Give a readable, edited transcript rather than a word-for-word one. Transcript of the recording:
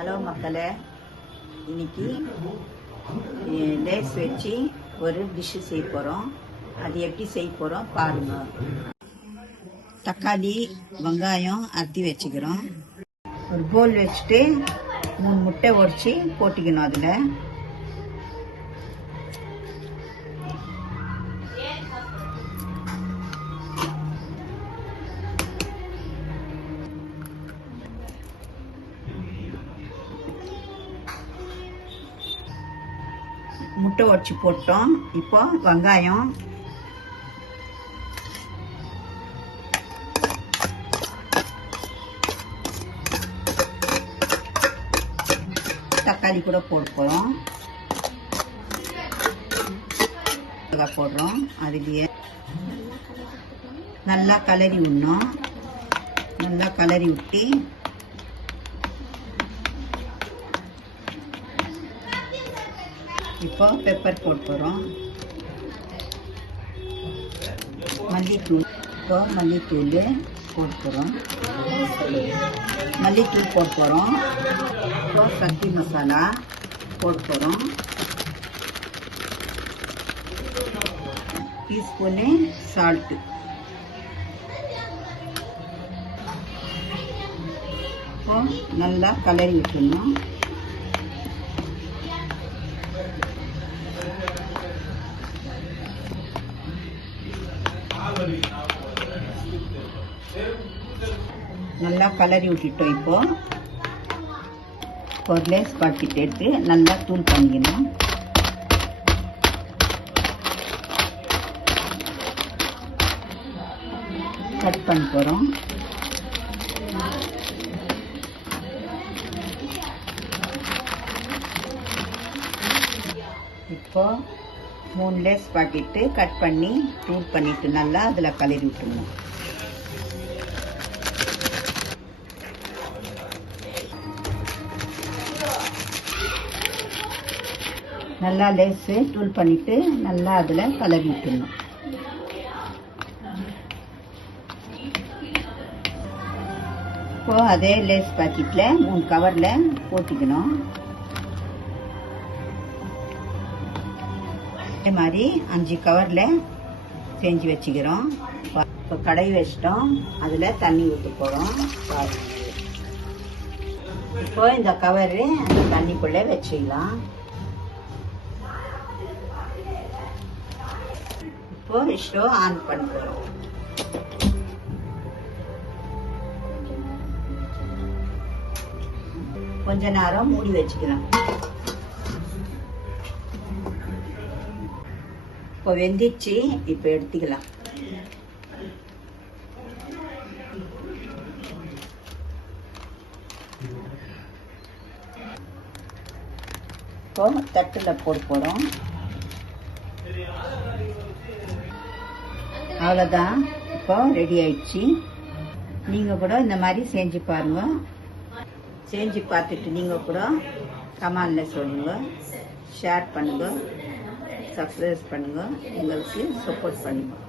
Hello மக்களே, இன்னைக்கு lace வச்சு ஒரு டிஷ்ஷு செய்ய போகிறோம். அது எப்படி செய்ய போகிறோம் பாருங்க. தக்காளி வெங்காயம் அறுத்தி வச்சுக்கிறோம். ஒரு போல் வச்சுட்டு 3 முட்டை உடச்சி போட்டுக்கணும். அதில் முட்டை உடச்சி போட்டோம். இப்போ வெங்காயம், தக்காளி கூட போடுறோம். போடுறோம். அதுலேயே நல்லா கலரி விடணும். நல்லா கலரி விட்டு இப்போ பெப்பர் போட்டுறோம். மல்லித்தூள், இப்போ மல்லித்தூள் போட்டுறோம். மல்லித்தூள் போட்டுறோம். இப்போ சக்தி மசாலா போட்டுறோம். Teaspoon salt. இப்போ நல்லா கலரி விட்டுணும். நல்லா கலரி விட்டுட்டோம். இப்போ ஒரு லேஸ் பாக்கெட் எடுத்து நல்லா தூள் பண்ணிக்கணும். கட் பண்ண போகிறோம். இப்போ 3 லேஸ் பாக்கெட்டு கட் பண்ணி தூள் பண்ணிட்டு நல்லா அதில் கலரி விட்டுருணும். நல்லா லேஸு தூள் பண்ணிட்டு நல்லா அதில் கலரி விட்டுடணும். இப்போ அதே லேஸ் பாக்கெட்டில் 3 கவரில் போட்டுக்கணும். அதே மாதிரி 5 கவரில் செஞ்சு வச்சுக்கிறோம். இப்போ கடாய் வச்சிட்டோம். அதில் தண்ணி ஊற்ற போகிறோம். இப்போ இந்த கவரு அந்த தண்ணிக்குள்ளே வச்சுக்கலாம். இப்போ ஸ்டவ் ஆன் பண்ண போகிறோம். கொஞ்ச நேரம் மூடி வச்சுக்கலாம். இப்போ வெந்திச்சு. இப்போ எடுத்துக்கலாம். இப்போ தட்டில் போட போகிறோம். அவ்வளோதான். இப்போ ரெடி ஆயிடுச்சு. நீங்கள் கூட இந்த மாதிரி செஞ்சு பாருங்கள். செஞ்சு பார்த்துட்டு நீங்கள் கூட கமெண்டில் சொல்லுங்கள், ஷேர் பண்ணுங்கள், சப்ஸ்கிரைப் பண்ணுங்கள், எங்களுக்கு சப்போர்ட் பண்ணுங்கள்.